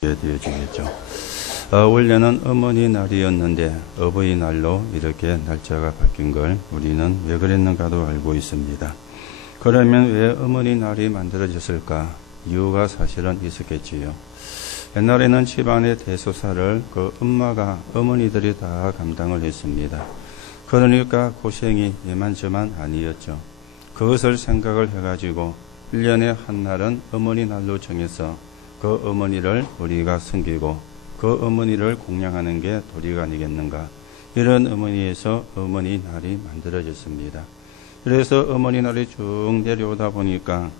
되어지겠죠. 원래는 어머니 날이었는데 어버이날로 이렇게 날짜가 바뀐 걸 우리는 왜 그랬는가도 알고 있습니다. 그러면 왜 어머니 날이 만들어졌을까? 이유가 사실은 있었겠지요. 옛날에는 집안의 대소사를 그 엄마가, 어머니들이 다 감당을 했습니다. 그러니까 고생이 이만저만 아니었죠. 그것을 생각을 해가지고 1년에 한 날은 어머니 날로 정해서 그 어머니를 우리가 섬기고 그 어머니를 공양하는 게 도리가 아니겠는가. 이런 어머니에서 어머니 날이 만들어졌습니다. 그래서 어머니 날이 쭉 내려오다 보니까,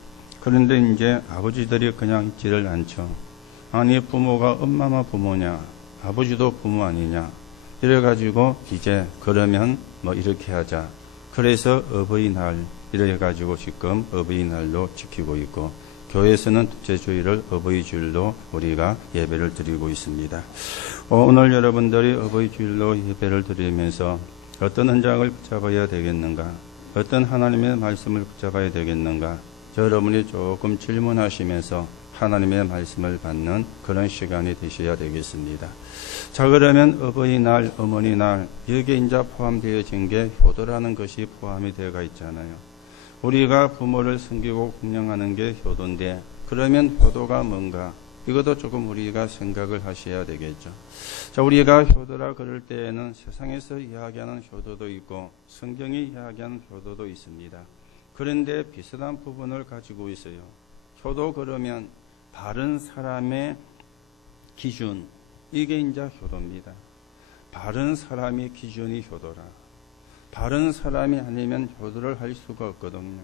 그런데 이제 아버지들이 그냥 있지를 않죠. 아니, 부모가 엄마만 부모냐, 아버지도 부모 아니냐, 이래가지고 이제 그러면 뭐 이렇게 하자. 그래서 어버이날 이래가지고 지금 어버이날로 지키고 있고, 교회에서는 둘째 주일을 어버이 주일로 우리가 예배를 드리고 있습니다. 오늘 여러분들이 어버이 주일로 예배를 드리면서 어떤 언장을 붙잡아야 되겠는가, 어떤 하나님의 말씀을 붙잡아야 되겠는가, 여러분이 조금 질문하시면서 하나님의 말씀을 받는 그런 시간이 되셔야 되겠습니다. 자, 그러면 어버이날, 어머니날, 여기에 이제 포함되어진 게 효도라는 것이 포함이 되어 있잖아요. 우리가 부모를 섬기고 공양하는 게 효도인데, 그러면 효도가 뭔가? 이것도 조금 우리가 생각을 하셔야 되겠죠. 자, 우리가 효도라 그럴 때에는 세상에서 이야기하는 효도도 있고 성경이 이야기하는 효도도 있습니다. 그런데 비슷한 부분을 가지고 있어요. 효도 그러면 바른 사람의 기준, 이게 이제 효도입니다. 바른 사람의 기준이 효도라. 바른 사람이 아니면 효도를 할 수가 없거든요.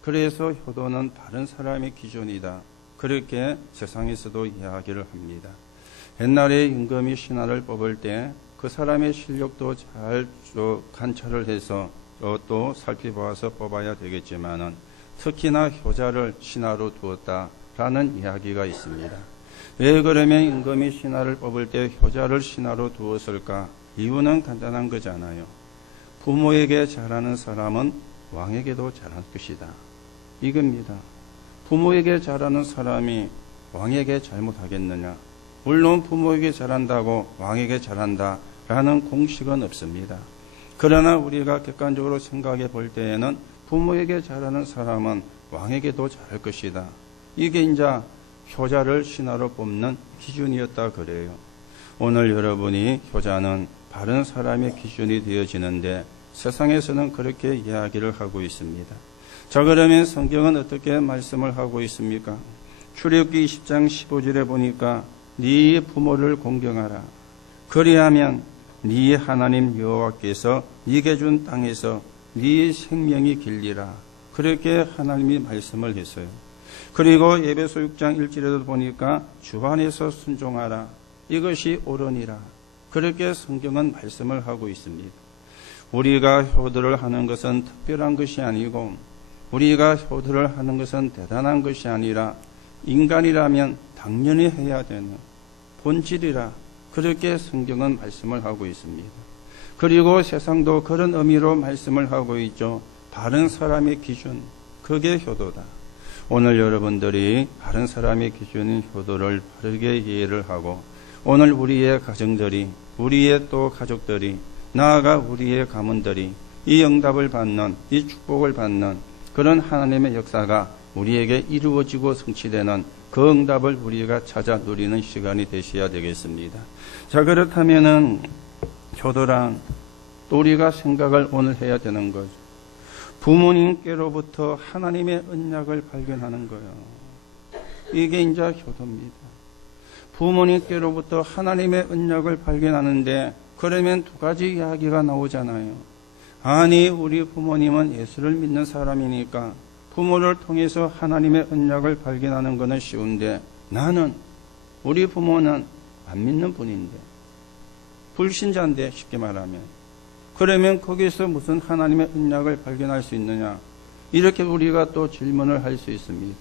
그래서 효도는 바른 사람의 기준이다. 그렇게 세상에서도 이야기를 합니다. 옛날에 임금이 신하를 뽑을 때 그 사람의 실력도 잘 관찰을 해서 또 살펴보아서 뽑아야 되겠지만은 특히나 효자를 신하로 두었다라는 이야기가 있습니다. 왜 그러면 임금이 신하를 뽑을 때 효자를 신하로 두었을까? 이유는 간단한 거잖아요. 부모에게 잘하는 사람은 왕에게도 잘할 것이다. 이겁니다. 부모에게 잘하는 사람이 왕에게 잘못하겠느냐? 물론 부모에게 잘한다고 왕에게 잘한다라는 공식은 없습니다. 그러나 우리가 객관적으로 생각해 볼 때에는 부모에게 잘하는 사람은 왕에게도 잘할 것이다. 이게 이제 효자를 신하로 뽑는 기준이었다 그래요. 오늘 여러분이 효자는 바른 사람의 기준이 되어지는데 세상에서는 그렇게 이야기를 하고 있습니다. 자, 그러면 성경은 어떻게 말씀을 하고 있습니까? 출애굽기 20장 15절에 보니까 네 부모를 공경하라. 그리하면 네 하나님 여호와께서 네게 준 땅에서 네 생명이 길리라. 그렇게 하나님이 말씀을 했어요. 그리고 에베소 6장 1절에도 보니까 주 안에서 순종하라. 이것이 옳으니라. 그렇게 성경은 말씀을 하고 있습니다. 우리가 효도를 하는 것은 특별한 것이 아니고 우리가 효도를 하는 것은 대단한 것이 아니라 인간이라면 당연히 해야 되는 본질이라. 그렇게 성경은 말씀을 하고 있습니다. 그리고 세상도 그런 의미로 말씀을 하고 있죠. 바른 사람의 기준, 그게 효도다. 오늘 여러분들이 바른 사람의 기준인 효도를 바르게 이해를 하고 오늘 우리의 가정들이, 우리의 또 가족들이, 나아가 우리의 가문들이 이 응답을 받는, 이 축복을 받는 그런 하나님의 역사가 우리에게 이루어지고 성취되는 그 응답을 우리가 찾아 누리는 시간이 되셔야 되겠습니다. 자, 그렇다면은 효도란 또 우리가 생각을 오늘 해야 되는 거죠. 부모님께로부터 하나님의 언약을 발견하는 거예요. 이게 이제 효도입니다. 부모님께로부터 하나님의 언약을 발견하는데 그러면 두 가지 이야기가 나오잖아요. 아니, 우리 부모님은 예수를 믿는 사람이니까 부모를 통해서 하나님의 언약을 발견하는 것은 쉬운데 나는, 우리 부모는 안 믿는 분인데, 불신자인데 쉽게 말하면, 그러면 거기서 무슨 하나님의 언약을 발견할 수 있느냐? 이렇게 우리가 또 질문을 할 수 있습니다.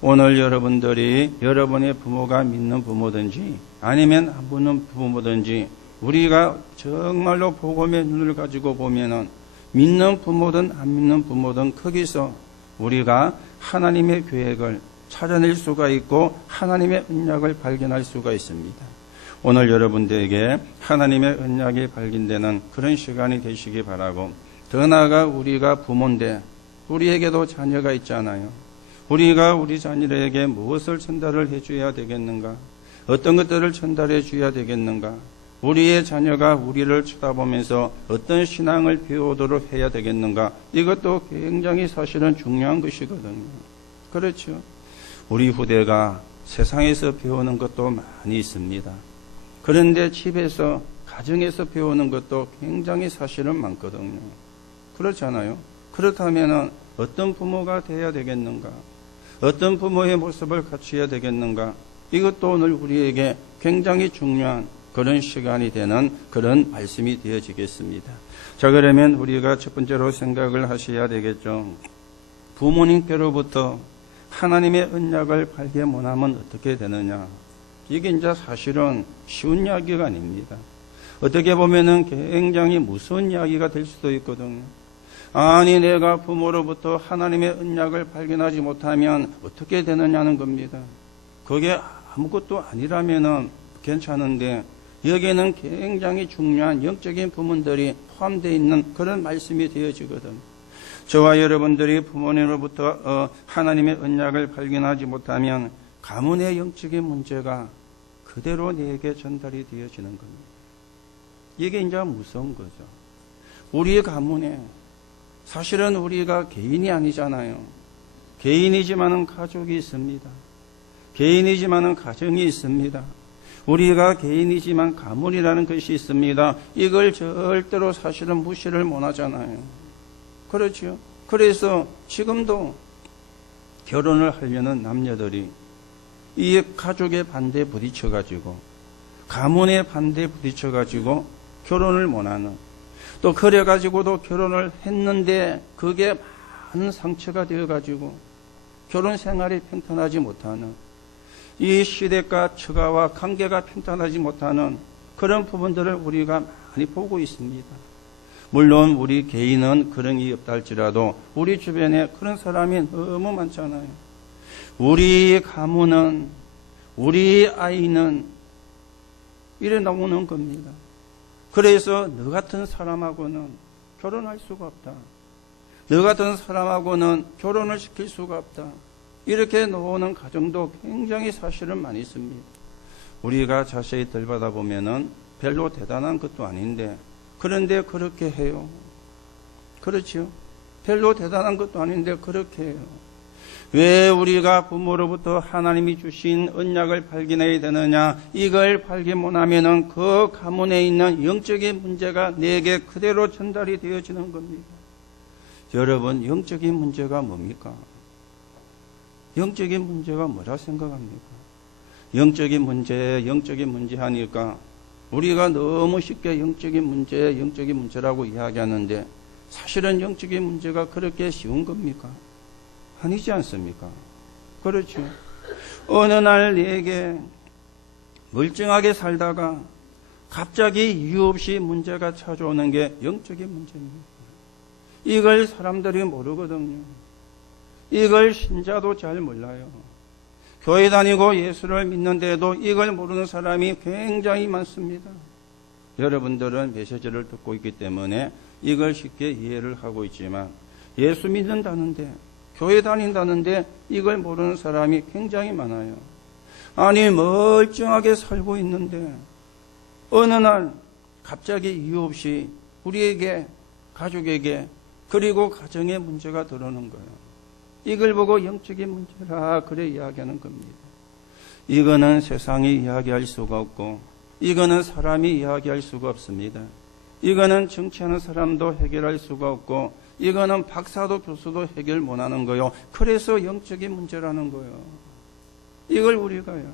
오늘 여러분들이 여러분의 부모가 믿는 부모든지 아니면 안 믿는 부모든지 우리가 정말로 복음의 눈을 가지고 보면은 믿는 부모든 안 믿는 부모든 거기서 우리가 하나님의 계획을, 찾아낼 수가 있고 하나님의 언약을 발견할 수가 있습니다. 오늘 여러분들에게 하나님의 언약이 발견되는 그런 시간이 되시기 바라고, 더 나아가 우리가 부모인데 우리에게도 자녀가 있잖아요. 우리가 우리 자녀에게 무엇을 전달을 해줘야 되겠는가? 어떤 것들을 전달해 줘야 되겠는가? 우리의 자녀가 우리를 쳐다보면서 어떤 신앙을 배우도록 해야 되겠는가? 이것도 굉장히 사실은 중요한 것이거든요. 그렇죠. 우리 후대가 세상에서 배우는 것도 많이 있습니다. 그런데 집에서, 가정에서 배우는 것도 굉장히 사실은 많거든요. 그렇잖아요. 그렇다면 어떤 부모가 돼야 되겠는가? 어떤 부모의 모습을 갖춰야 되겠는가? 이것도 오늘 우리에게 굉장히 중요한 그런 시간이 되는 그런 말씀이 되어지겠습니다. 자, 그러면 우리가 첫 번째로 생각을 하셔야 되겠죠. 부모님께로부터 하나님의 언약을 발견 못하면 어떻게 되느냐? 이게 이제 사실은 쉬운 이야기가 아닙니다. 어떻게 보면은 굉장히 무서운 이야기가 될 수도 있거든요. 아니, 내가 부모로부터 하나님의 언약을 발견하지 못하면 어떻게 되느냐는 겁니다. 그게 아무것도 아니라면은 괜찮은데, 여기에는 굉장히 중요한 영적인 부분들이 포함되어 있는 그런 말씀이 되어지거든요. 저와 여러분들이 부모님으로부터 하나님의 언약을 발견하지 못하면 가문의 영적인 문제가 그대로 내게 전달이 되어지는 겁니다. 이게 이제 무서운 거죠. 우리의 가문에, 사실은 우리가 개인이 아니잖아요. 개인이지만은 가족이 있습니다. 개인이지만은 가정이 있습니다. 우리가 개인이지만 가문이라는 것이 있습니다. 이걸 절대로 사실은 무시를 못 하잖아요. 그렇죠. 그래서 지금도 결혼을 하려는 남녀들이 이 가족의 반대에 부딪혀가지고, 가문의 반대에 부딪혀가지고 결혼을 못하는, 또 그래가지고도 결혼을 했는데 그게 많은 상처가 되어가지고 결혼 생활이 평탄하지 못하는, 이 시댁과 처가와 관계가 평탄하지 못하는 그런 부분들을 우리가 많이 보고 있습니다. 물론 우리 개인은 그런 일이 없다 할지라도 우리 주변에 그런 사람이 너무 많잖아요. 우리 가문은, 우리 아이는 이래 나오는 겁니다. 그래서 너 같은 사람하고는 결혼할 수가 없다. 너 같은 사람하고는 결혼을 시킬 수가 없다. 이렇게 나오는 가정도 굉장히 사실은 많이 있습니다. 우리가 자세히 들여다 보면은 별로 대단한 것도 아닌데, 그런데 그렇게 해요. 그렇죠? 별로 대단한 것도 아닌데 그렇게 해요. 왜 우리가 부모로부터 하나님이 주신 언약을 발견해야 되느냐? 이걸 발견 못하면은 그 가문에 있는 영적인 문제가 내게 그대로 전달이 되어지는 겁니다. 여러분, 영적인 문제가 뭡니까? 영적인 문제가 뭐라 생각합니까? 영적인 문제 하니까 우리가 너무 쉽게 영적인 문제라고 이야기하는데, 사실은 영적인 문제가 그렇게 쉬운 겁니까? 아니지 않습니까? 그렇죠. 어느 날 내게 멀쩡하게 살다가 갑자기 이유 없이 문제가 찾아오는 게 영적인 문제입니다. 이걸 사람들이 모르거든요. 이걸 신자도 잘 몰라요. 교회 다니고 예수를 믿는데도 이걸 모르는 사람이 굉장히 많습니다. 여러분들은 메시지를 듣고 있기 때문에 이걸 쉽게 이해를 하고 있지만, 예수 믿는다는데, 교회 다닌다는데 이걸 모르는 사람이 굉장히 많아요. 아니, 멀쩡하게 살고 있는데 어느 날 갑자기 이유 없이 우리에게, 가족에게, 그리고 가정에 문제가 들어오는 거예요. 이걸 보고 영적인 문제라 그래 이야기하는 겁니다. 이거는 세상이 이야기할 수가 없고, 이거는 사람이 이야기할 수가 없습니다. 이거는 정치하는 사람도 해결할 수가 없고, 이거는 박사도 교수도 해결 못하는 거요. 그래서 영적인 문제라는 거예요. 이걸 우리가요,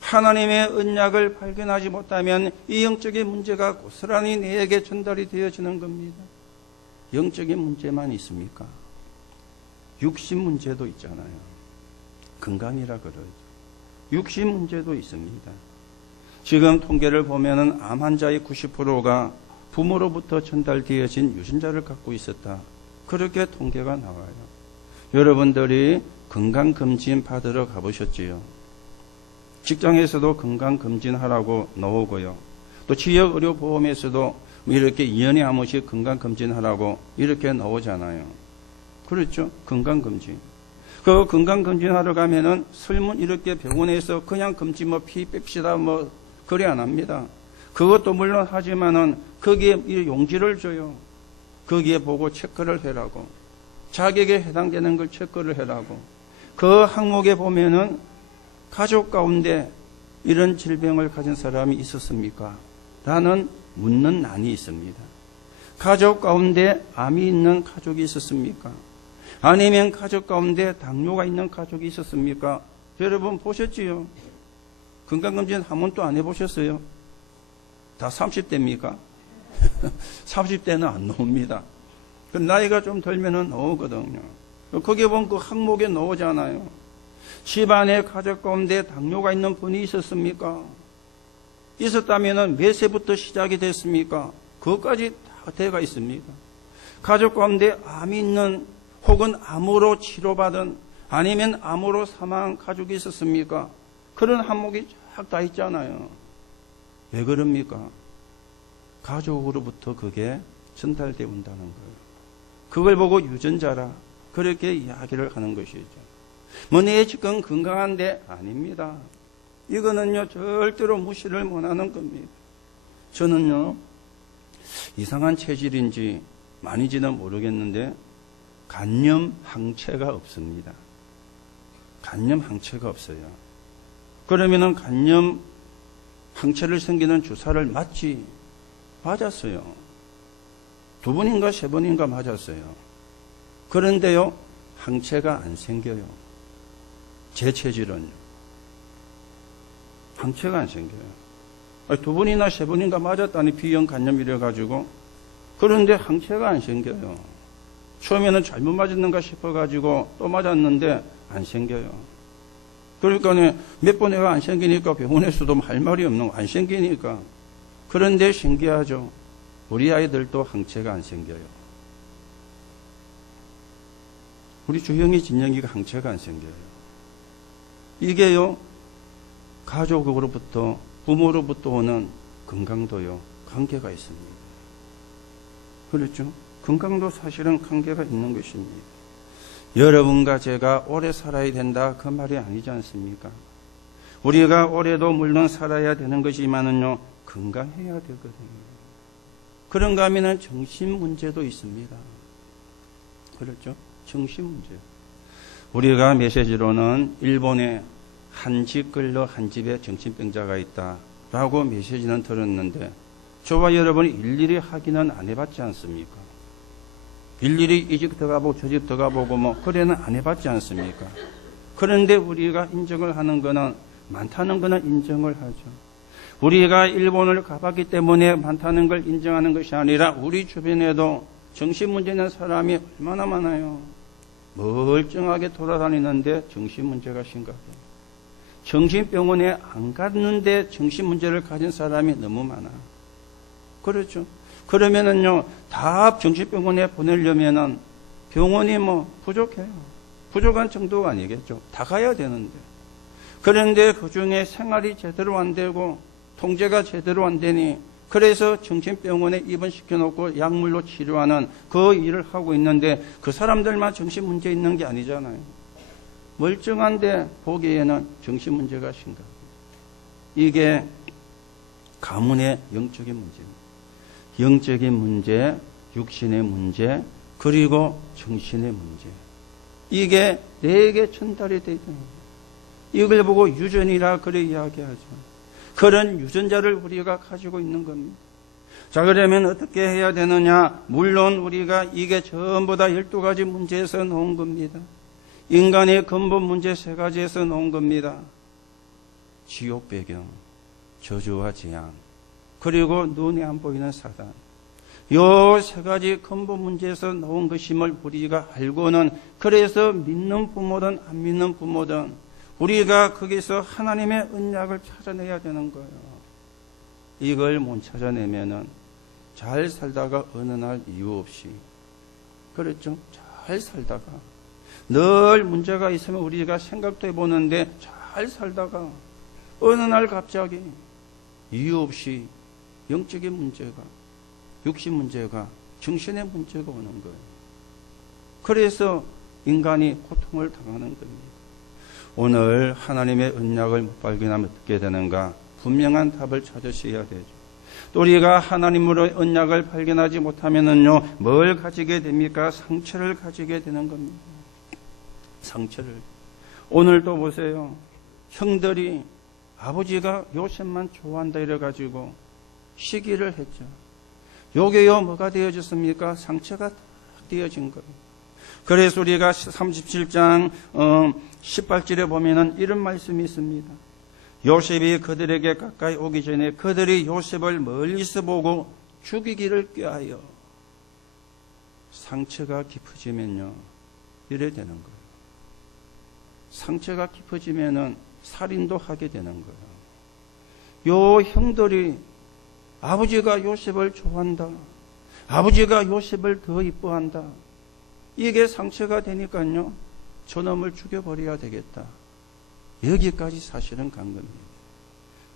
하나님의 언약을 발견하지 못하면 이 영적인 문제가 고스란히 내게 전달이 되어지는 겁니다. 영적인 문제만 있습니까? 육신 문제도 있잖아요. 건강이라 그러죠. 육신 문제도 있습니다. 지금 통계를 보면은 암 환자의 90%가 부모로부터 전달되어진 유전자를 갖고 있었다. 그렇게 통계가 나와요. 여러분들이 건강검진 받으러 가보셨지요? 직장에서도 건강검진하라고 나오고요. 또 지역의료보험에서도 이렇게 2년에 한 번씩 건강검진하라고 이렇게 나오잖아요. 그렇죠? 건강검진. 그 건강검진하러 가면은 설문 이렇게 병원에서 그냥 검진 피 뺍시다 그래 안 합니다. 그것도 물론 하지만은 거기에 용지를 줘요. 거기에 보고 체크를 해라고. 자격에 해당되는 걸 체크를 해라고. 그 항목에 보면은 가족 가운데 이런 질병을 가진 사람이 있었습니까? 라는 묻는 난이 있습니다. 가족 가운데 암이 있는 가족이 있었습니까? 아니면 가족 가운데 당뇨가 있는 가족이 있었습니까? 여러분 보셨지요? 건강검진 한 번도 안 해보셨어요? 다 30대입니까? 30대는 안 나옵니다. 그 나이가 좀 들면은 나오거든요. 거기에 보면 그 항목에 나오잖아요. 집안에 가족 가운데 당뇨가 있는 분이 있었습니까? 있었다면은 몇 세부터 시작이 됐습니까? 그것까지 다 되어가 있습니다. 가족 가운데 암이 있는 혹은 암으로 치료받은 아니면 암으로 사망한 가족이 있었습니까? 그런 항목이 쫙 다 있잖아요. 왜 그럽니까? 가족으로부터 그게 전달되어 온다는 거예요. 그걸 보고 유전자라 그렇게 이야기를 하는 것이죠. 내 지금 건강한데 아닙니다. 이거는요 절대로 무시를 못하는 겁니다. 저는요 이상한 체질인지 많이지는 모르겠는데 간염 항체가 없습니다. 간염 항체가 없어요. 그러면은 간염 항체를 생기는 주사를 맞았어요. 2번인가 3번인가 맞았어요. 그런데요 항체가 안 생겨요. 제 체질은요. 항체가 안 생겨요. 2번이나 3번인가 맞았다니 B형 간염이래 가지고 그런데 항체가 안 생겨요. 처음에는 잘못 맞았는가 싶어 가지고 또 맞았는데 안 생겨요. 그러니까 몇 번 해가 안 생기니까 병원에서도 할 말이 없는 거 안 생기니까. 그런데 신기하죠. 우리 아이들도 항체가 안 생겨요. 우리 주영이 진영이가 항체가 안 생겨요. 이게요 가족으로부터 부모로부터 오는 건강도요 관계가 있습니다. 그렇죠? 건강도 사실은 관계가 있는 것입니다. 여러분과 제가 오래 살아야 된다 그 말이 아니지 않습니까? 우리가 오래도 물론 살아야 되는 것이지만은요 건강해야 되거든요. 그런가 하면은 정신 문제도 있습니다. 그렇죠? 정신 문제. 우리가 메시지로는 일본에 한 집 끌러 한 집에 정신병자가 있다라고 메시지는 들었는데 저와 여러분이 일일이 확인은 안 해봤지 않습니까? 일일이 이 집 들어가보고 저 집 들어가보고 그래는 안 해봤지 않습니까? 그런데 우리가 인정을 하는 거는 많다는 거는 인정을 하죠. 우리가 일본을 가봤기 때문에 많다는 걸 인정하는 것이 아니라 우리 주변에도 정신 문제 있는 사람이 얼마나 많아요. 멀쩡하게 돌아다니는데 정신 문제가 심각해요. 정신병원에 안 갔는데 정신 문제를 가진 사람이 너무 많아. 그렇죠. 그러면은요, 다 정신병원에 보내려면은 병원이 부족해요. 부족한 정도가 아니겠죠. 다 가야 되는데. 그런데 그 중에 생활이 제대로 안 되고 통제가 제대로 안 되니 그래서 정신병원에 입원시켜놓고 약물로 치료하는 그 일을 하고 있는데 그 사람들만 정신 문제 있는 게 아니잖아요. 멀쩡한데 보기에는 정신 문제가 심각해요. 이게 가문의 영적인 문제입니다. 영적인 문제, 육신의 문제, 그리고 정신의 문제. 이게 4개 전달이 되어 있는 거예요. 이걸 보고 유전이라 그래 이야기하죠. 그런 유전자를 우리가 가지고 있는 겁니다. 자, 그러면 어떻게 해야 되느냐? 물론 우리가 이게 전부 다 12가지 문제에서 나온 겁니다. 인간의 근본 문제 3가지에서 나온 겁니다. 지옥 배경, 저주와 재앙, 그리고 눈에 안 보이는 사단. 요 3가지 근본 문제에서 나온 것임을 우리가 알고는 그래서 믿는 부모든 안 믿는 부모든 우리가 거기서 하나님의 언약을 찾아내야 되는 거예요. 이걸 못 찾아내면은 잘 살다가 어느 날 이유 없이, 그렇죠? 잘 살다가 늘 문제가 있으면 우리가 생각도 해보는데 잘 살다가 어느 날 갑자기 이유 없이 영적인 문제가, 육신 문제가, 정신의 문제가 오는 거예요. 그래서 인간이 고통을 당하는 겁니다. 오늘 하나님의 언약을 못 발견하면 어떻게 되는가? 분명한 답을 찾으셔야 되죠. 또 우리가 하나님으로 언약을 발견하지 못하면은요, 뭘 가지게 됩니까? 상처를 가지게 되는 겁니다. 상처를. 오늘도 보세요. 형들이 아버지가 요셉만 좋아한다 이래가지고 시기를 했죠. 요게요, 뭐가 되어졌습니까? 상처가 되어진 거예요. 그래서 우리가 37장 18절에 보면은 이런 말씀이 있습니다. 요셉이 그들에게 가까이 오기 전에 그들이 요셉을 멀리서 보고 죽이기를 꾀하여. 상처가 깊어지면요, 이래 되는 거예요. 상처가 깊어지면은 살인도 하게 되는 거예요. 요 형들이 아버지가 요셉을 좋아한다. 아버지가 요셉을 더 이뻐한다. 이게 상처가 되니까요, 저놈을 죽여버려야 되겠다. 여기까지 사실은 간 겁니다.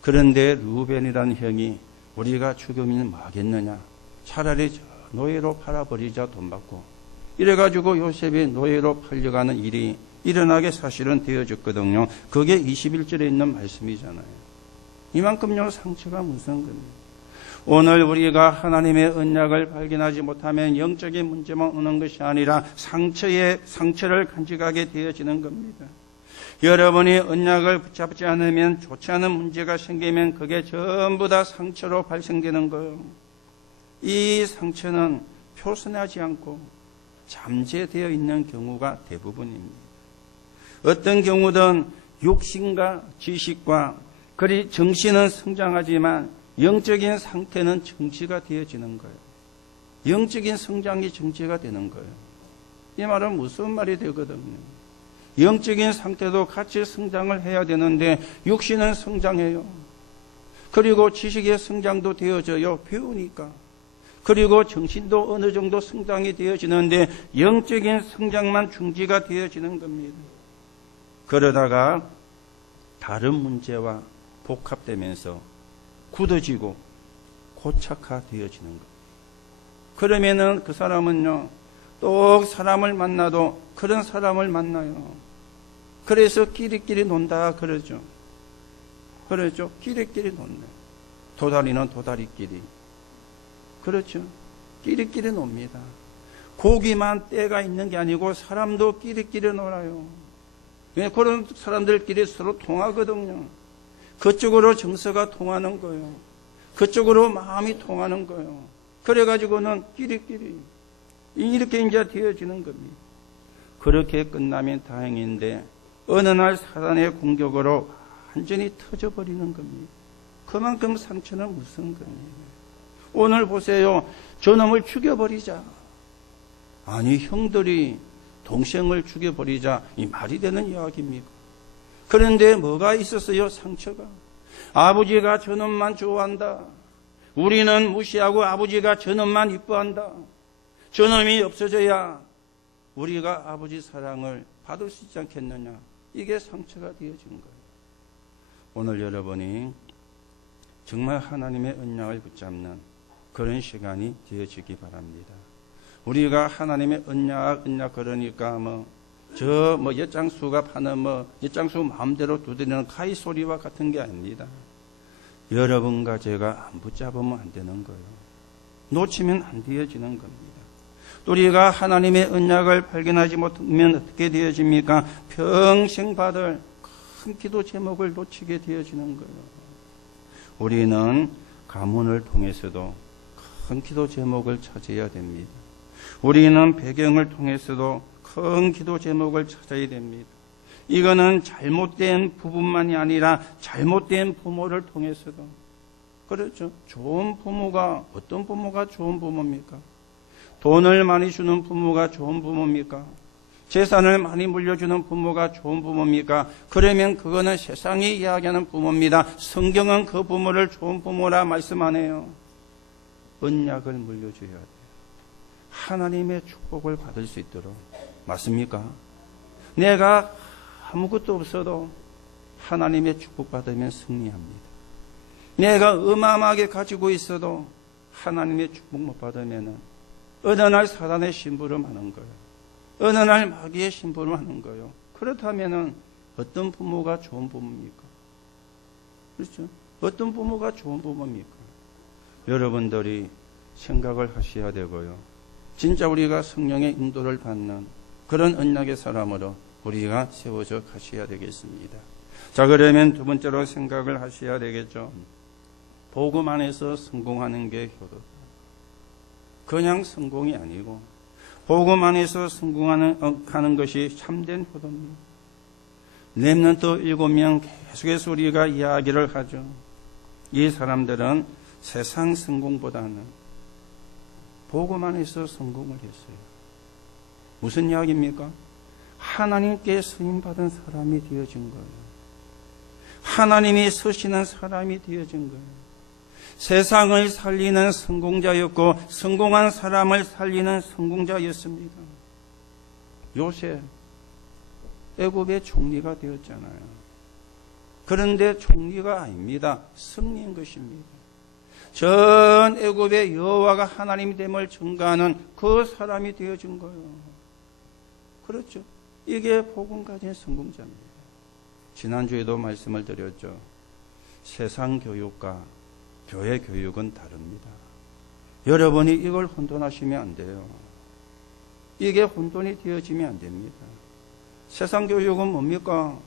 그런데 루벤이라는 형이 우리가 죽으면 뭐 하겠느냐. 차라리 노예로 팔아버리자, 돈 받고. 이래가지고 요셉이 노예로 팔려가는 일이 일어나게 사실은 되어졌거든요. 그게 21절에 있는 말씀이잖아요. 이만큼요, 상처가 무서운 겁니다. 오늘 우리가 하나님의 언약을 발견하지 못하면 영적인 문제만 오는 것이 아니라 상처를 간직하게 되어지는 겁니다. 여러분이 언약을 붙잡지 않으면, 좋지 않은 문제가 생기면 그게 전부 다 상처로 발생되는 거예요. 이 상처는 표현하지 않고 잠재되어 있는 경우가 대부분입니다. 어떤 경우든 육신과 지식과 그리 정신은 성장하지만 영적인 상태는 정지가 되어지는 거예요. 영적인 성장이 정지가 되는 거예요. 이 말은 무슨 말이 되거든요. 영적인 상태도 같이 성장을 해야 되는데 육신은 성장해요. 그리고 지식의 성장도 되어져요. 배우니까. 그리고 정신도 어느 정도 성장이 되어지는데 영적인 성장만 중지가 되어지는 겁니다. 그러다가 다른 문제와 복합되면서 굳어지고 고착화되어지는 것. 그러면은 그 사람은요, 또 사람을 만나도 그런 사람을 만나요. 그래서 끼리끼리 논다 그러죠. 그러죠. 끼리끼리 논다. 도다리는 도다리끼리. 그렇죠. 끼리끼리 놉니다. 고기만 때가 있는 게 아니고 사람도 끼리끼리 놀아요. 왜? 그런 사람들끼리 서로 통하거든요. 그쪽으로 정서가 통하는 거예요. 그쪽으로 마음이 통하는 거예요. 그래가지고는 끼리끼리 이렇게 이제 되어지는 겁니다. 그렇게 끝나면 다행인데 어느 날 사단의 공격으로 완전히 터져버리는 겁니다. 그만큼 상처는 무서운 겁니다. 오늘 보세요. 저놈을 죽여버리자. 아니, 형들이 동생을 죽여버리자. 이 말이 되는 이야기입니까? 그런데 뭐가 있었어요? 상처가. 아버지가 저놈만 좋아한다. 우리는 무시하고 아버지가 저놈만 이뻐한다. 저놈이 없어져야 우리가 아버지 사랑을 받을 수 있지 않겠느냐. 이게 상처가 되어진 거예요. 오늘 여러분이 정말 하나님의 언약을 붙잡는 그런 시간이 되어지기 바랍니다. 우리가 하나님의 언약 그러니까 엿장수가 파는 엿장수 마음대로 두드리는 가위 소리와 같은 게 아닙니다. 여러분과 제가 안 붙잡으면 안 되는 거예요. 놓치면 안 되어지는 겁니다. 또 우리가 하나님의 언약을 발견하지 못하면 어떻게 되어집니까? 평생 받을 큰 기도 제목을 놓치게 되어지는 거예요. 우리는 가문을 통해서도 큰 기도 제목을 찾아야 됩니다. 우리는 배경을 통해서도 큰 기도 제목을 찾아야 됩니다. 이거는 잘못된 부분만이 아니라 잘못된 부모를 통해서도. 그렇죠. 좋은 부모가, 어떤 부모가 좋은 부모입니까? 돈을 많이 주는 부모가 좋은 부모입니까? 재산을 많이 물려주는 부모가 좋은 부모입니까? 그러면 그거는 세상이 이야기하는 부모입니다. 성경은 그 부모를 좋은 부모라 말씀 안 해요. 언약을 물려줘야 돼요. 하나님의 축복을 받을 수 있도록. 맞습니까? 내가 아무것도 없어도 하나님의 축복받으면 승리합니다. 내가 어마어마하게 가지고 있어도 하나님의 축복 못 받으면 어느 날 사단의 심부름하는 거예요. 어느 날 마귀의 심부름하는 거예요. 그렇다면 어떤 부모가 좋은 부모입니까? 그렇죠? 어떤 부모가 좋은 부모입니까? 여러분들이 생각을 하셔야 되고요. 진짜 우리가 성령의 인도를 받는 그런 언약의 사람으로 우리가 세워져 가셔야 되겠습니다. 자, 그러면 두 번째로 생각을 하셔야 되겠죠. 복음 안에서 성공하는 게 효도다. 그냥 성공이 아니고 복음 안에서 성공하는 것이 참된 효도입니다. 렘넌트 7명 계속해서 우리가 이야기를 하죠. 이 사람들은 세상 성공보다는 복음 안에서 성공을 했어요. 무슨 이야기입니까? 하나님께 쓰임받은 사람이 되어진 거예요. 하나님이 쓰시는 사람이 되어진 거예요. 세상을 살리는 성공자였고 성공한 사람을 살리는 성공자였습니다. 요셉 애굽의 총리가 되었잖아요. 그런데 총리가 아닙니다. 승리인 것입니다. 전 애굽의 여호와가 하나님이 됨을 증거하는 그 사람이 되어진 거예요. 그렇죠. 이게 복음 가진 성공자입니다. 지난주에도 말씀을 드렸죠. 세상 교육과 교회 교육은 다릅니다. 여러분이 이걸 혼돈하시면 안 돼요. 이게 혼돈이 되어지면 안 됩니다. 세상 교육은 뭡니까?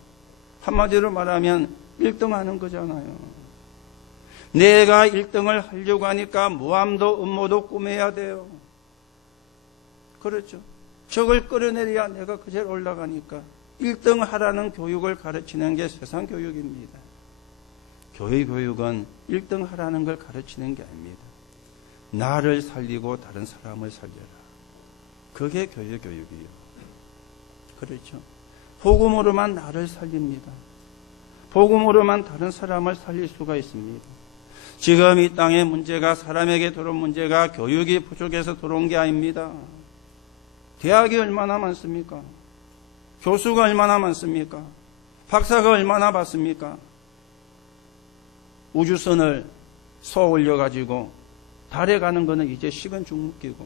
한마디로 말하면 1등 하는 거잖아요. 내가 1등을 하려고 하니까 모함도 음모도 꾸며야 돼요. 그렇죠. 적을 끌어내려야 내가 그 자리에 올라가니까 1등 하라는 교육을 가르치는 게 세상 교육입니다. 교회 교육은 1등 하라는 걸 가르치는 게 아닙니다. 나를 살리고 다른 사람을 살려라. 그게 교회 교육이에요. 그렇죠. 복음으로만 나를 살립니다. 복음으로만 다른 사람을 살릴 수가 있습니다. 지금 이 땅의 문제가 사람에게 들어온 문제가 교육이 부족해서 들어온 게 아닙니다. 대학이 얼마나 많습니까? 교수가 얼마나 많습니까? 박사가 얼마나 많습니까? 우주선을 쏘아 올려가지고 달에 가는 거는 이제 식은 죽묵기고,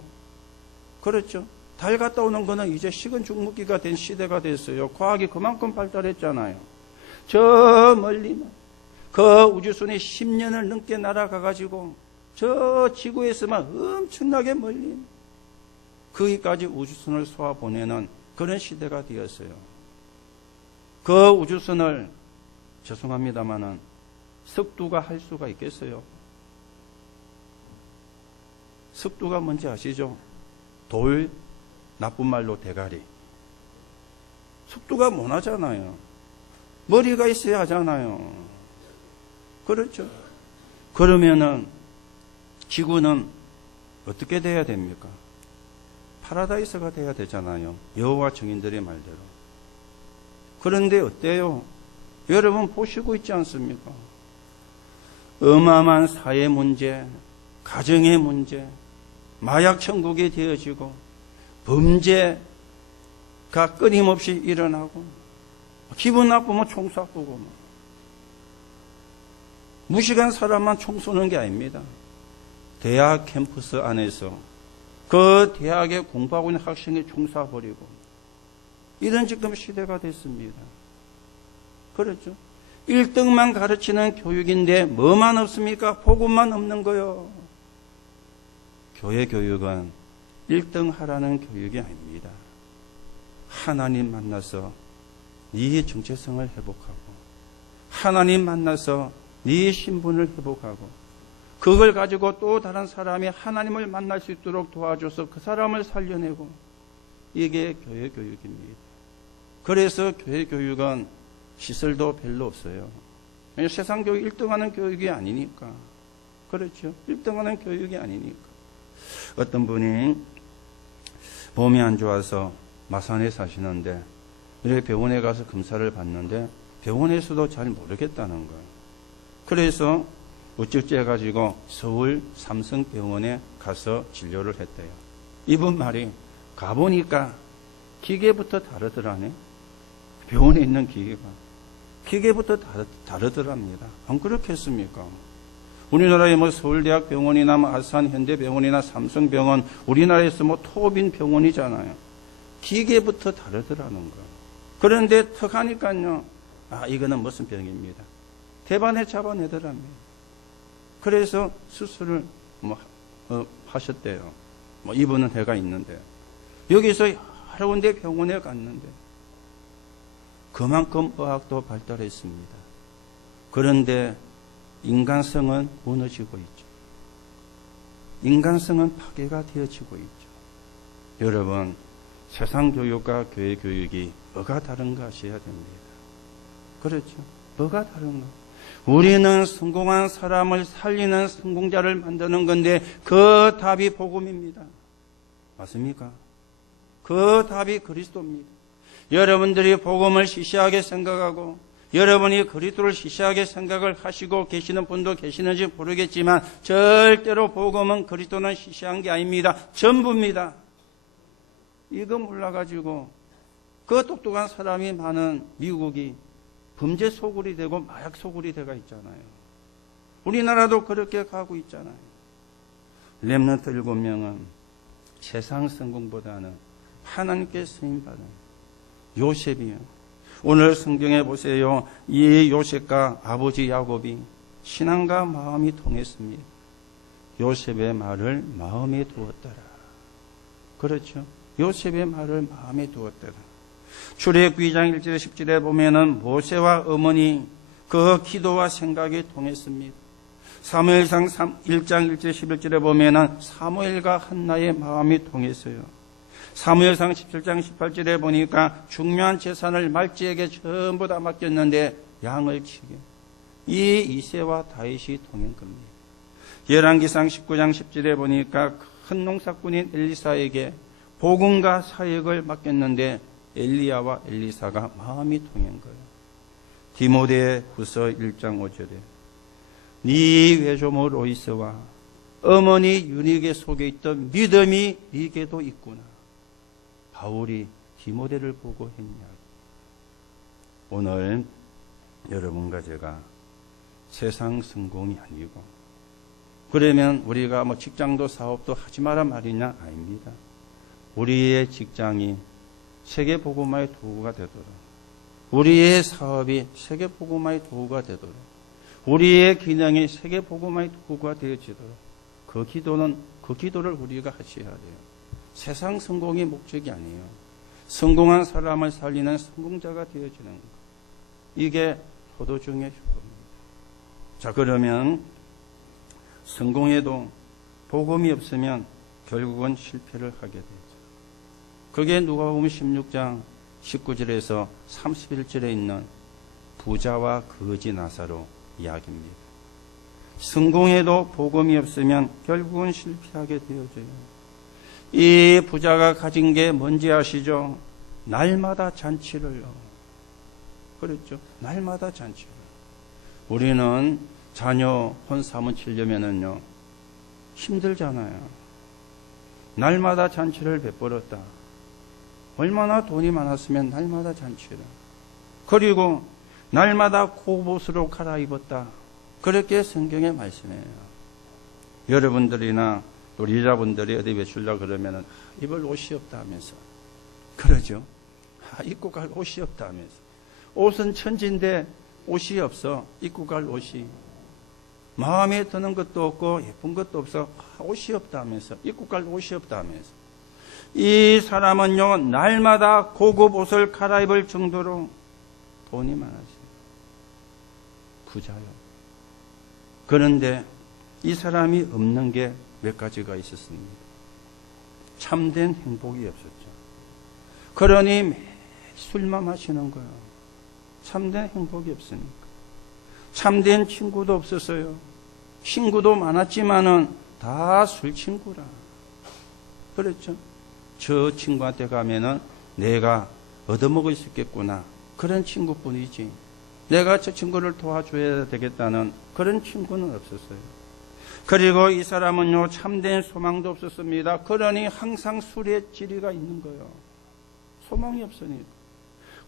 그렇죠? 달 갔다 오는 거는 이제 식은 죽묵기가 된 시대가 됐어요. 과학이 그만큼 발달했잖아요. 저 멀리는 그 우주선이 10년을 넘게 날아가가지고 저 지구에서만 엄청나게 멀리 거기까지 우주선을 쏘아 보내는 그런 시대가 되었어요. 그 우주선을 죄송합니다마는 석두가 할 수가 있겠어요? 석두가 뭔지 아시죠? 돌, 나쁜 말로 대가리. 석두가 못 하잖아요. 머리가 있어야 하잖아요. 그렇죠? 그러면은 지구는 어떻게 돼야 됩니까? 파라다이스가 돼야 되잖아요. 여호와 증인들의 말대로. 그런데 어때요? 여러분 보시고 있지 않습니까? 어마어마한 사회 문제, 가정의 문제, 마약 천국이 되어지고 범죄가 끊임없이 일어나고 기분 나쁘면 총 쏴보고 무식한 사람만 총 쏘는 게 아닙니다. 대학 캠퍼스 안에서 그 대학에 공부하고 있는 학생이 총 쏴버리고 이런 지금 시대가 됐습니다. 그렇죠? 1등만 가르치는 교육인데 뭐만 없습니까? 복음만 없는 거요. 교회 교육은 1등 하라는 교육이 아닙니다. 하나님 만나서 네 정체성을 회복하고 하나님 만나서 네 신분을 회복하고 그걸 가지고 또 다른 사람이 하나님을 만날 수 있도록 도와줘서 그 사람을 살려내고 이게 교회 교육입니다. 그래서 교회 교육은 시설도 별로 없어요. 세상 교육 1등하는 교육이 아니니까. 그렇죠. 1등하는 교육이 아니니까. 어떤 분이 몸이 안 좋아서 마산에 사시는데 이렇게 병원에 가서 검사를 받는데 병원에서도 잘 모르겠다는 거예요. 그래서 어쩌지 해가지고 서울 삼성병원에 가서 진료를 했대요. 이분 말이 가보니까 기계부터 다르더라네. 병원에 있는 기계부터 다르더랍니다. 안 그렇겠습니까? 우리나라의 뭐 서울대학 병원이나 뭐 아산현대병원이나 삼성병원, 우리나라에서 뭐 톱인 병원이잖아요. 기계부터 다르더라는 거. 그런데 턱 하니까요, 이거는 무슨 병입니다. 대반에 잡아내더랍니다. 그래서 수술을 하셨대요. 입원은 해가 있는데. 여기서 여러 군데 병원에 갔는데, 그만큼 의학도 발달했습니다. 그런데 인간성은 무너지고 있죠. 인간성은 파괴가 되어지고 있죠. 여러분, 세상 교육과 교회 교육이 뭐가 다른가 하셔야 됩니다. 그렇죠. 뭐가 다른가? 우리는 성공한 사람을 살리는 성공자를 만드는 건데 그 답이 복음입니다. 맞습니까? 그 답이 그리스도입니다. 여러분들이 복음을 시시하게 생각하고 여러분이 그리스도를 시시하게 생각을 하시고 계시는 분도 계시는지 모르겠지만 절대로 복음은 그리스도는 시시한 게 아닙니다. 전부입니다. 이거 몰라가지고 그 똑똑한 사람이 많은 미국이 범죄 소굴이 되고 마약 소굴이 되가 있잖아요. 우리나라도 그렇게 가고 있잖아요. 렘넌트 7명은 세상 성공보다는 하나님께 쓰임받은 요셉이요. 오늘 성경에 보세요. 이 요셉과 아버지 야곱이 신앙과 마음이 통했습니다. 요셉의 말을 마음에 두었더라. 그렇죠. 요셉의 말을 마음에 두었더라. 출애굽기 2장 1절에 10절에 보면은 모세와 어머니 그 기도와 생각이 통했습니다. 사무엘상 1장 1절 11절에 보면은 사무엘과 한나의 마음이 통했어요. 사무엘상 17장 18절에 보니까 중요한 재산을 말지에게 전부 다 맡겼는데 양을 치게. 이 이새와 다윗이 통한 겁니다. 열왕기상 19장 10절에 보니까 큰 농사꾼인 엘리사에게 복음과 사역을 맡겼는데 엘리야와 엘리사가 마음이 통한 거예요. 디모데후서 1장 5절에 네 외조모 로이스와 어머니 유니게 속에 있던 믿음이 네게도 있구나. 바울이 디모데를 보고 했냐. 오늘 여러분과 제가 세상 성공이 아니고 그러면 우리가 뭐 직장도 사업도 하지 마라 말이냐? 아닙니다. 우리의 직장이 세계복음화의 도구가 되도록, 우리의 사업이 세계복음화의 도구가 되도록, 우리의 기능이 세계복음화의 도구가 되어지도록 그 기도를 우리가 하셔야 돼요. 세상 성공이 목적이 아니에요. 성공한 사람을 살리는 성공자가 되어지는 것. 이게 포도중의 효도입니다. 자, 그러면 성공해도 복음이 없으면 결국은 실패를 하게 되죠. 그게 누가복음 16장 19절에서 31절에 있는 부자와 거지 나사로 이야기입니다. 성공해도 복음이 없으면 결국은 실패하게 되어져요. 이 부자가 가진 게 뭔지 아시죠? 날마다 잔치를요. 그렇죠? 날마다 잔치를. 우리는 자녀 혼사문 치려면은요, 힘들잖아요. 날마다 잔치를 베풀었다. 얼마나 돈이 많았으면 날마다 잔치를. 그리고 날마다 고옷으로 갈아입었다. 그렇게 성경에 말씀해요. 여러분들이나 우리 여자분들이 어디 외출라 그러면은 입을 옷이 없다 하면서 그러죠. 입고 갈 옷이 없다 하면서 옷은 천지인데 옷이 없어. 입고 갈 옷이 마음에 드는 것도 없고 예쁜 것도 없어. 옷이 없다 하면서 입고 갈 옷이 없다 하면서 이 사람은요 날마다 고급 옷을 갈아입을 정도로 돈이 많았어요. 부자요. 그런데 이 사람이 없는 게 몇 가지가 있었습니다. 참된 행복이 없었죠. 그러니 매일 술만 마시는 거예요. 참된 행복이 없으니까. 참된 친구도 없었어요. 친구도 많았지만은 다 술 친구라. 그렇죠. 저 친구한테 가면은 내가 얻어먹을 수 있겠구나. 그런 친구뿐이지. 내가 저 친구를 도와줘야 되겠다는 그런 친구는 없었어요. 그리고 이 사람은요, 참된 소망도 없었습니다. 그러니 항상 술에 지리가 있는 거예요. 소망이 없으니까.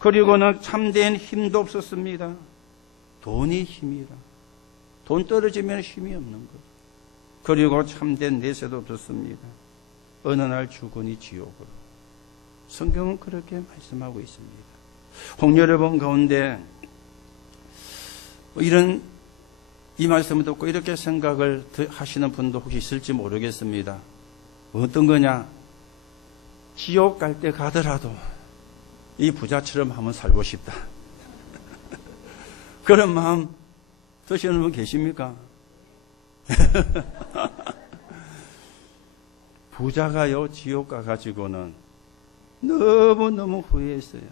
그리고는 참된 힘도 없었습니다. 돈이 힘이라. 돈 떨어지면 힘이 없는 거죠. 그리고 참된 내세도 없었습니다. 어느 날 주거니 지옥으로. 성경은 그렇게 말씀하고 있습니다. 홍여러분 가운데 이런 이 말씀을 듣고 이렇게 생각을 하시는 분도 혹시 있을지 모르겠습니다. 어떤 거냐? 지옥 갈 때 가더라도 이 부자처럼 한번 살고 싶다. 그런 마음 드시는 분 계십니까? 부자가요, 지옥 가가지고는 너무너무 후회했어요.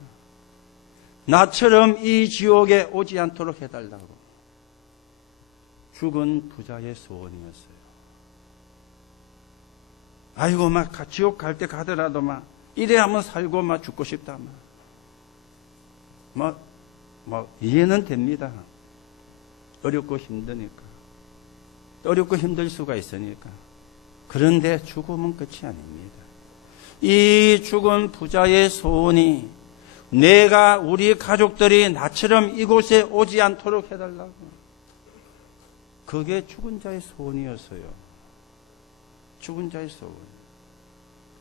나처럼 이 지옥에 오지 않도록 해달라고. 죽은 부자의 소원이었어요. 아이고, 막 지옥 갈 때 가더라도 막 이래 한번 살고 막 죽고 싶다. 막 이해는 됩니다. 어렵고 힘드니까. 어렵고 힘들 수가 있으니까. 그런데 죽음은 끝이 아닙니다. 이 죽은 부자의 소원이 내가 우리 가족들이 나처럼 이곳에 오지 않도록 해달라고. 그게 죽은 자의 소원이었어요. 죽은 자의 소원.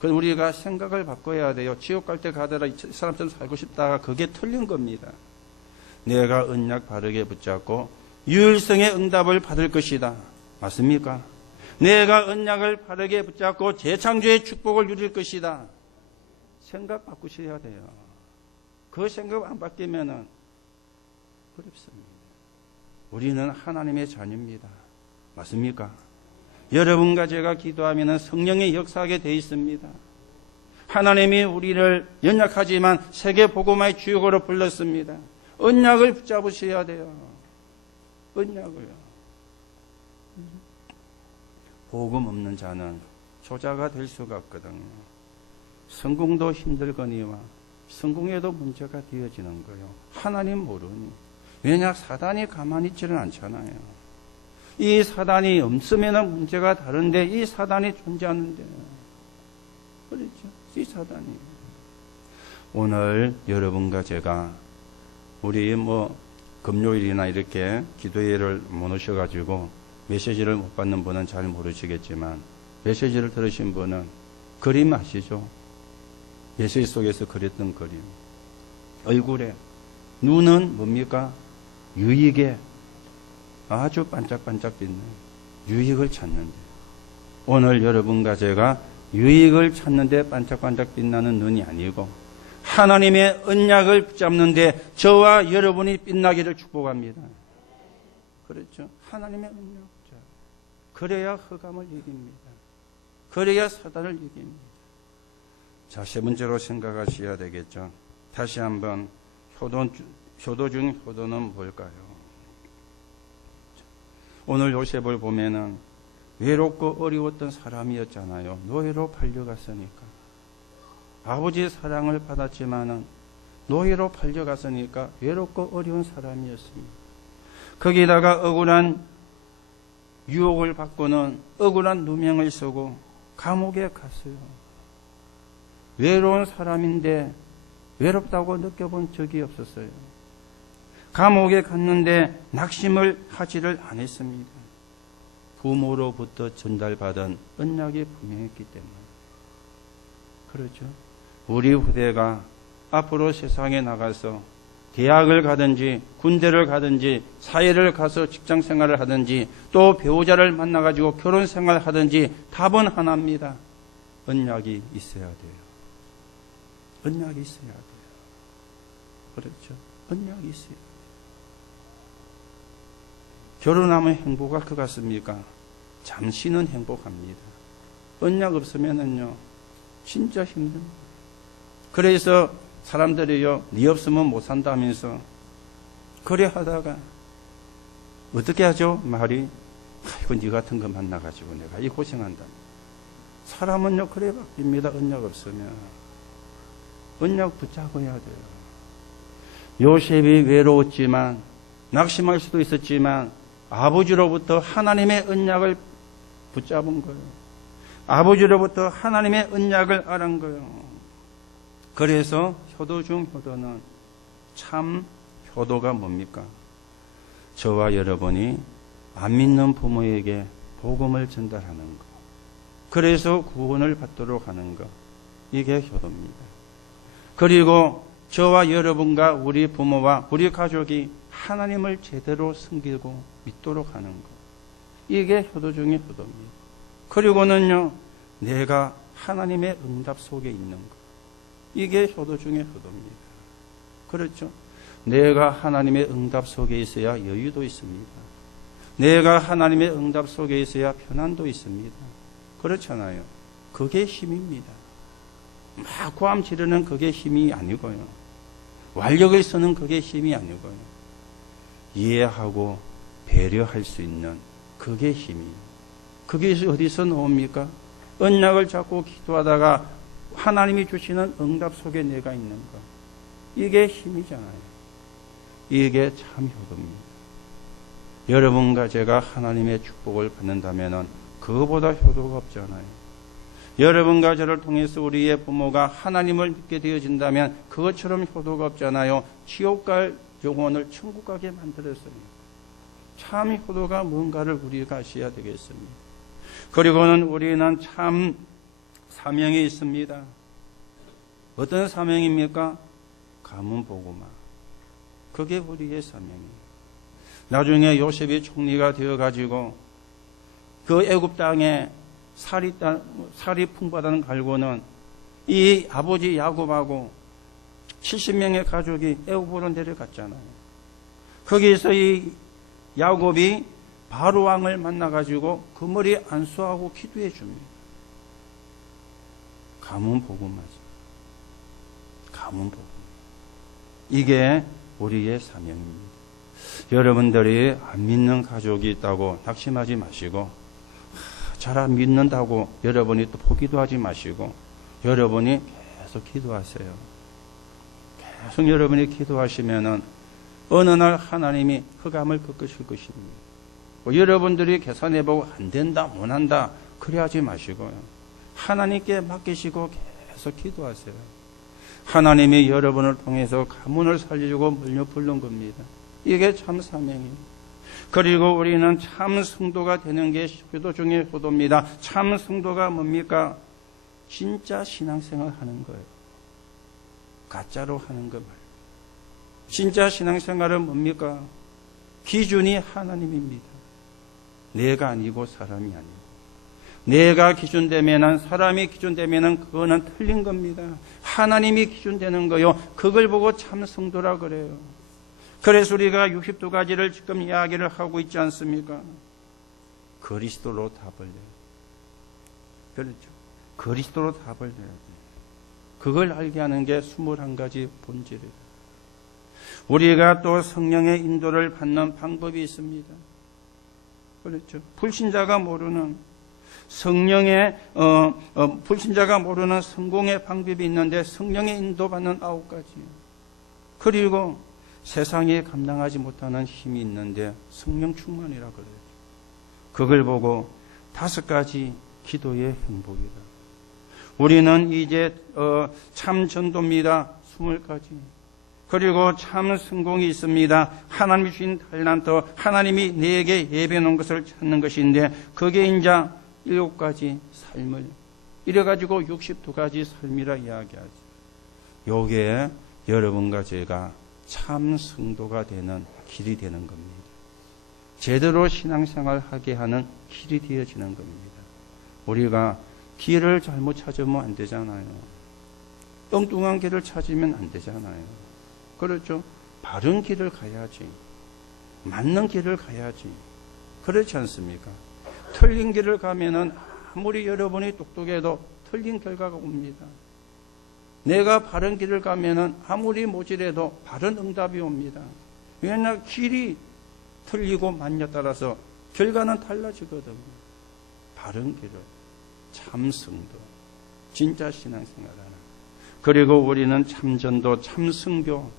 그럼 우리가 생각을 바꿔야 돼요. 지옥 갈 때 가더라 이 사람처럼 살고 싶다가 그게 틀린 겁니다. 내가 언약 바르게 붙잡고 유일성의 응답을 받을 것이다. 맞습니까? 내가 언약을 바르게 붙잡고 재창조의 축복을 누릴 것이다. 생각 바꾸셔야 돼요. 그 생각 안 바뀌면은 어렵습니다. 우리는 하나님의 자녀입니다. 맞습니까? 여러분과 제가 기도하면 성령이 역사하게 되어 있습니다. 하나님이 우리를 연약하지만 세계 복음화의 주역으로 불렀습니다. 언약을 붙잡으셔야 돼요. 언약을요. 복음 없는 자는 조자가 될 수가 없거든요. 성공도 힘들거니와 성공에도 문제가 되어지는 거예요. 하나님 모르니. 왜냐? 사단이 가만히 있지는 않잖아요. 이 사단이 없으면 문제가 다른데 이 사단이 존재하는데. 그렇죠? 이 사단이. 오늘 여러분과 제가 우리 금요일이나 이렇게 기도회를 못 오셔가지고 메시지를 못 받는 분은 잘 모르시겠지만 메시지를 들으신 분은 그림 아시죠? 메시지 속에서 그렸던 그림. 얼굴에 눈은 뭡니까? 유익에 아주 반짝반짝 빛는 유익을 찾는데 오늘 여러분과 제가 유익을 찾는데 반짝반짝 빛나는 눈이 아니고 하나님의 언약을 붙잡는데 저와 여러분이 빛나기를 축복합니다. 그렇죠? 하나님의 언약. 그래야 흑암을 이깁니다. 그래야 사단을 이깁니다. 자, 세 번째로 생각하셔야 되겠죠. 다시 한번 효도 중 효도는 뭘까요? 오늘 요셉을 보면은 외롭고 어려웠던 사람이었잖아요. 노예로 팔려갔으니까. 아버지의 사랑을 받았지만은 노예로 팔려갔으니까 외롭고 어려운 사람이었습니다. 거기다가 억울한 유혹을 받고는 억울한 누명을 쓰고 감옥에 갔어요. 외로운 사람인데 외롭다고 느껴본 적이 없었어요. 감옥에 갔는데 낙심을 하지를 않았습니다. 부모로부터 전달받은 언약이 분명했기 때문에. 그렇죠. 우리 후대가 앞으로 세상에 나가서 대학을 가든지 군대를 가든지 사회를 가서 직장 생활을 하든지 또 배우자를 만나가지고 결혼 생활을 하든지 답은 하나입니다. 언약이 있어야 돼요. 언약이 있어야 돼요. 그렇죠. 언약이 있어야 돼요. 결혼하면 행복할 것 같습니까? 잠시는 행복합니다. 언약 없으면은요, 진짜 힘듭니다. 그래서 사람들이요, 네 없으면 못 산다면서 그래 하다가 어떻게 하죠? 말이 아이고 네 같은 거 만나가지고 내가 이 고생한다. 사람은요 그래 바뀝니다. 언약 없으면. 언약 붙잡아야 돼요. 요셉이 외로웠지만 낙심할 수도 있었지만 아버지로부터 하나님의 언약을 붙잡은 거예요. 아버지로부터 하나님의 언약을 알은 거예요. 그래서 효도 중 효도는 참 효도가 뭡니까? 저와 여러분이 안 믿는 부모에게 복음을 전달하는 것. 그래서 구원을 받도록 하는 것. 이게 효도입니다. 그리고 저와 여러분과 우리 부모와 우리 가족이 하나님을 제대로 섬기고 믿도록 하는 것. 이게 효도 중의 효도입니다. 그리고는요, 내가 하나님의 응답 속에 있는 것. 이게 효도 중의 효도입니다. 그렇죠? 내가 하나님의 응답 속에 있어야 여유도 있습니다. 내가 하나님의 응답 속에 있어야 편안도 있습니다. 그렇잖아요. 그게 힘입니다. 막 고함 지르는 그게 힘이 아니고요. 완력을 쓰는 그게 힘이 아니고요. 이해하고 배려할 수 있는 그게 힘이. 그게 어디서 나옵니까? 언약을 잡고 기도하다가 하나님이 주시는 응답 속에 내가 있는 것. 이게 힘이잖아요. 이게 참 효도입니다. 여러분과 제가 하나님의 축복을 받는다면 그거보다 효도가 없잖아요. 여러분과 저를 통해서 우리의 부모가 하나님을 믿게 되어진다면 그것처럼 효도가 없잖아요. 지옥 갈 영혼을 천국 가게 만들었습니다. 참 효도가 뭔가를 우리가 아셔야 되겠습니다. 그리고는 우리는 참 사명이 있습니다. 어떤 사명입니까? 가문 복음화. 그게 우리의 사명이에요. 나중에 요셉이 총리가 되어가지고 그 애굽 땅에 살이 풍부하다는 걸 알고는 이 아버지 야곱하고 70명의 가족이 애굽으로 내려갔잖아요. 거기에서 이 야곱이 바로 왕을 만나가지고 그 머리 안수하고 기도해 줍니다. 가문 복음하지. 가문 복음. 이게 우리의 사명입니다. 여러분들이 안 믿는 가족이 있다고 낙심하지 마시고, 잘 안 믿는다고 여러분이 또 포기도 하지 마시고, 여러분이 계속 기도하세요. 계속 여러분이 기도하시면은 어느 날 하나님이 흑암을 꺾으실 것입니다. 여러분들이 계산해보고 안 된다, 못한다, 그래 하지 마시고요. 하나님께 맡기시고 계속 기도하세요. 하나님이 여러분을 통해서 가문을 살리고 물려 부른 겁니다. 이게 참 사명이에요. 그리고 우리는 참 성도가 되는 게 효도 중의 효도입니다. 참 성도가 뭡니까? 진짜 신앙생활 하는 거예요. 가짜로 하는 거 말고. 진짜 신앙생활은 뭡니까? 기준이 하나님입니다. 내가 아니고 사람이 아니고. 내가 기준되면은, 사람이 기준되면은 그거는 틀린 겁니다. 하나님이 기준되는 거요. 그걸 보고 참 성도라 그래요. 그래서 우리가 62가지를 지금 이야기를 하고 있지 않습니까? 그리스도로 답을 내요. 그렇죠. 그리스도로 답을 내야 돼요. 그걸 알게 하는 게 21가지 본질이에요. 우리가 또 성령의 인도를 받는 방법이 있습니다. 그렇죠. 불신자가 모르는 불신자가 모르는 성공의 방법이 있는데 성령의 인도받는 9가지. 그리고 세상에 감당하지 못하는 힘이 있는데 성령 충만이라 그래요. 그걸 보고 5가지 기도의 행복이다. 우리는 이제 참 전도입니다. 20가지. 그리고 참 성공이 있습니다. 하나님이 주신 달란트, 하나님이 내게 예배해 놓은 것을 찾는 것인데 그게 이제 7가지 삶을 이래가지고 62가지 삶이라 이야기하죠. 요게 여러분과 제가 참 성도가 되는 길이 되는 겁니다. 제대로 신앙생활 하게 하는 길이 되어지는 겁니다. 우리가 길을 잘못 찾으면 안 되잖아요. 엉뚱한 길을 찾으면 안 되잖아요. 그렇죠? 바른 길을 가야지. 맞는 길을 가야지. 그렇지 않습니까? 틀린 길을 가면은 아무리 여러분이 똑똑해도 틀린 결과가 옵니다. 내가 바른 길을 가면은 아무리 모질해도 바른 응답이 옵니다. 왜냐하면 길이 틀리고 맞냐 따라서 결과는 달라지거든요. 바른 길을, 참성도, 진짜 신앙생활하는. 그리고 우리는 참전도, 참승교,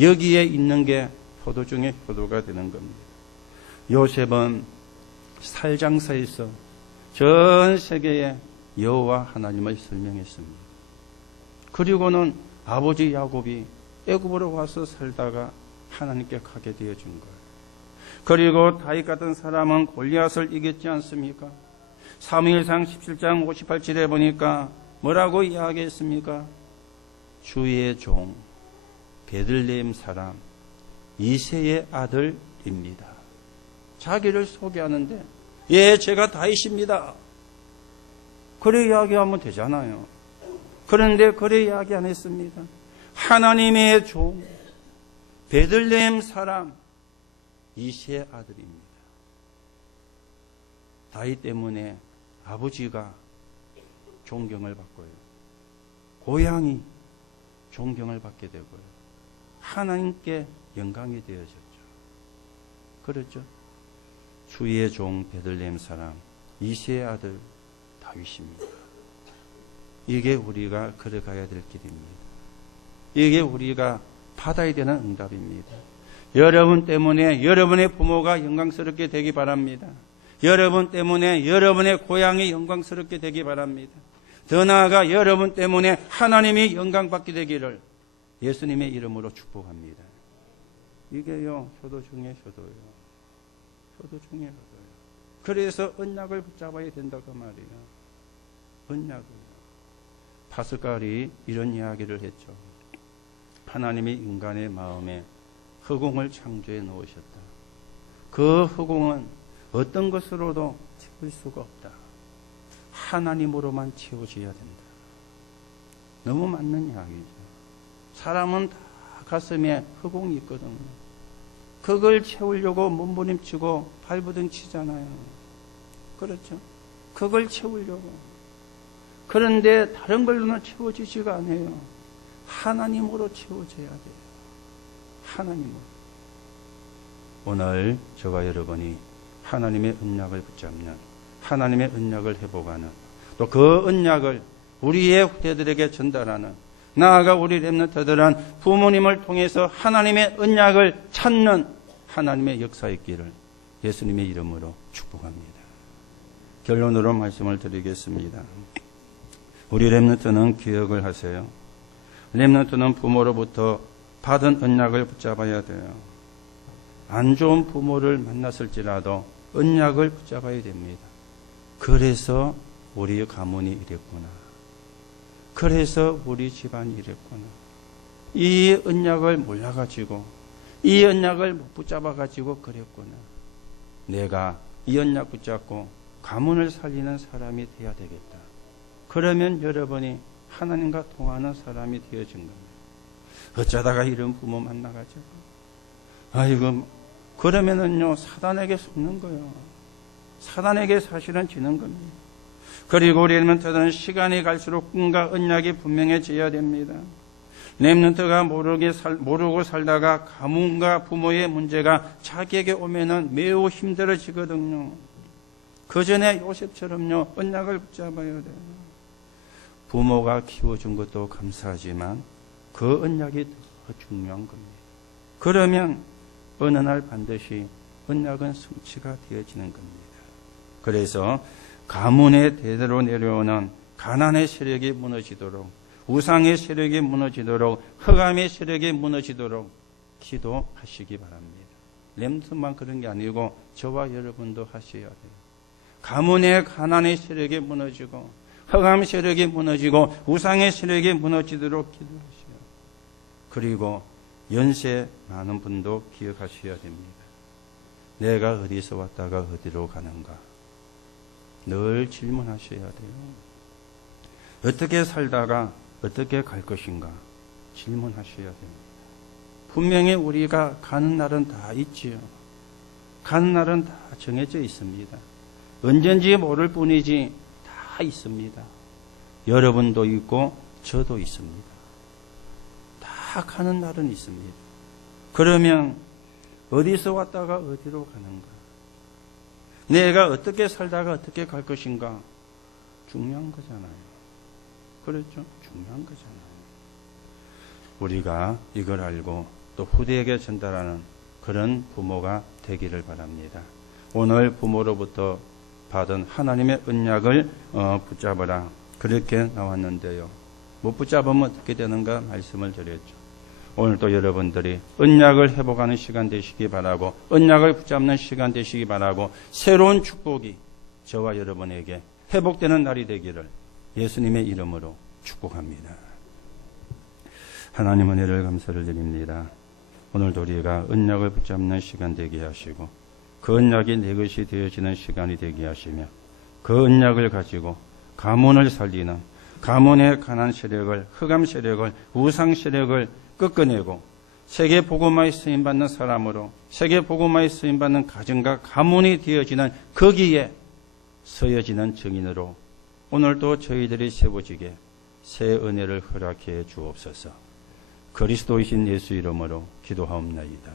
여기에 있는 게 효도 중에 효도가 되는 겁니다. 요셉은 살장사에서 전 세계에 여호와 하나님을 설명했습니다. 그리고는 아버지 야곱이 애굽으로 와서 살다가 하나님께 가게 되어준 거예요. 그리고 다윗 같은 사람은 골리앗을 이겼지 않습니까? 사무엘상 17장 58절에 보니까 뭐라고 이야기했습니까? 주의 종 베들레헴 사람 이새의 아들입니다. 자기를 소개하는데 예, 제가 다윗입니다. 그래 이야기하면 되잖아요. 그런데 그래 이야기 안 했습니다. 하나님의 종 베들레헴 사람 이새의 아들입니다. 다윗 때문에 아버지가 존경을 받고요. 고향이 존경을 받게 되고요. 하나님께 영광이 되어졌죠. 그렇죠? 주의 종 베들레헴 사람 이새의 아들 다윗입니다. 이게 우리가 걸어가야 될 길입니다. 이게 우리가 받아야 되는 응답입니다. 여러분 때문에 여러분의 부모가 영광스럽게 되기 바랍니다. 여러분 때문에 여러분의 고향이 영광스럽게 되기 바랍니다. 더 나아가 여러분 때문에 하나님이 영광받게 되기를 예수님의 이름으로 축복합니다. 이게요, 효도 중에 효도예요. 효도 중에 효도예요. 그래서 언약을 붙잡아야 된다 그 말이에요. 언약을. 파스칼이 이런 이야기를 했죠. 하나님이 인간의 마음에 허공을 창조해 놓으셨다. 그 허공은 어떤 것으로도 채울 수가 없다. 하나님으로만 채워져야 된다. 너무 맞는 이야기죠. 사람은 다 가슴에 허공이 있거든요. 그걸 채우려고 몸부림치고 발버둥 치잖아요. 그렇죠? 그걸 채우려고. 그런데 다른 걸로는 채워지지가 않아요. 하나님으로 채워져야 돼요. 하나님으로. 오늘 저와 여러분이 하나님의 언약을 붙잡는, 하나님의 언약을 회복하는, 또 그 언약을 우리의 후대들에게 전달하는, 나아가 우리 렘넌트들은 부모님을 통해서 하나님의 언약을 찾는 하나님의 역사 있기를 예수님의 이름으로 축복합니다. 결론으로 말씀을 드리겠습니다. 우리 렘넌트는 기억을 하세요. 렘넌트는 부모로부터 받은 언약을 붙잡아야 돼요. 안 좋은 부모를 만났을지라도 언약을 붙잡아야 됩니다. 그래서 우리 가문이 이랬구나. 그래서 우리 집안이 이랬구나. 이 언약을 몰라가지고, 이 언약을 못 붙잡아가지고 그랬구나. 내가 이 언약 붙잡고 가문을 살리는 사람이 되어야 되겠다. 그러면 여러분이 하나님과 통하는 사람이 되어진 겁니다. 어쩌다가 이런 부모 만나가지고, 아이고, 그러면은요, 사단에게 속는 거예요. 사단에게 사실은 지는 겁니다. 그리고 우리 렘넌트들은 시간이 갈수록 꿈과 언약이 분명해져야 됩니다. 렘넌트가 모르고 살다가 가문과 부모의 문제가 자기에게 오면은 매우 힘들어지거든요. 그 전에 요셉처럼요, 언약을 붙잡아야 돼요. 부모가 키워준 것도 감사하지만 그 언약이 더 중요한 겁니다. 그러면 어느 날 반드시 언약은 성취가 되어지는 겁니다. 그래서 가문의 대대로 내려오는 가난의 세력이 무너지도록, 우상의 세력이 무너지도록, 흑암의 세력이 무너지도록 기도하시기 바랍니다. 렘넌트만 그런 게 아니고 저와 여러분도 하셔야 돼요. 가문의 가난의 세력이 무너지고, 흑암 세력이 무너지고, 우상의 세력이 무너지도록 기도하셔요. 그리고 연세 많은 분도 기억하셔야 됩니다. 내가 어디서 왔다가 어디로 가는가 늘 질문하셔야 돼요. 어떻게 살다가 어떻게 갈 것인가 질문하셔야 됩니다. 분명히 우리가 가는 날은 다 있지요. 가는 날은 다 정해져 있습니다. 언젠지 모를 뿐이지 다 있습니다. 여러분도 있고 저도 있습니다. 다 가는 날은 있습니다. 그러면 어디서 왔다가 어디로 가는가? 내가 어떻게 살다가 어떻게 갈 것인가? 중요한 거잖아요. 그렇죠? 중요한 거잖아요. 우리가 이걸 알고 또 후대에게 전달하는 그런 부모가 되기를 바랍니다. 오늘 부모로부터 받은 하나님의 언약을 붙잡아라. 그렇게 나왔는데요. 못 붙잡으면 어떻게 되는가 말씀을 드렸죠. 오늘도 여러분들이 언약을 회복하는 시간 되시기 바라고, 언약을 붙잡는 시간 되시기 바라고, 새로운 축복이 저와 여러분에게 회복되는 날이 되기를 예수님의 이름으로 축복합니다. 하나님 은혜를 감사를 드립니다. 오늘도 우리가 언약을 붙잡는 시간 되게 하시고, 그 언약이 내 것이 되어지는 시간이 되게 하시며, 그 언약을 가지고 가문을 살리는, 가문의 가난 세력을, 흑암 세력을, 우상 세력을 꺾어내고 세계 복음화에 쓰임받는 사람으로, 세계 복음화에 쓰임받는 가정과 가문이 되어지는, 거기에 서여지는 증인으로 오늘도 저희들이 세워지게 새 은혜를 허락해 주옵소서. 그리스도이신 예수 이름으로 기도하옵나이다.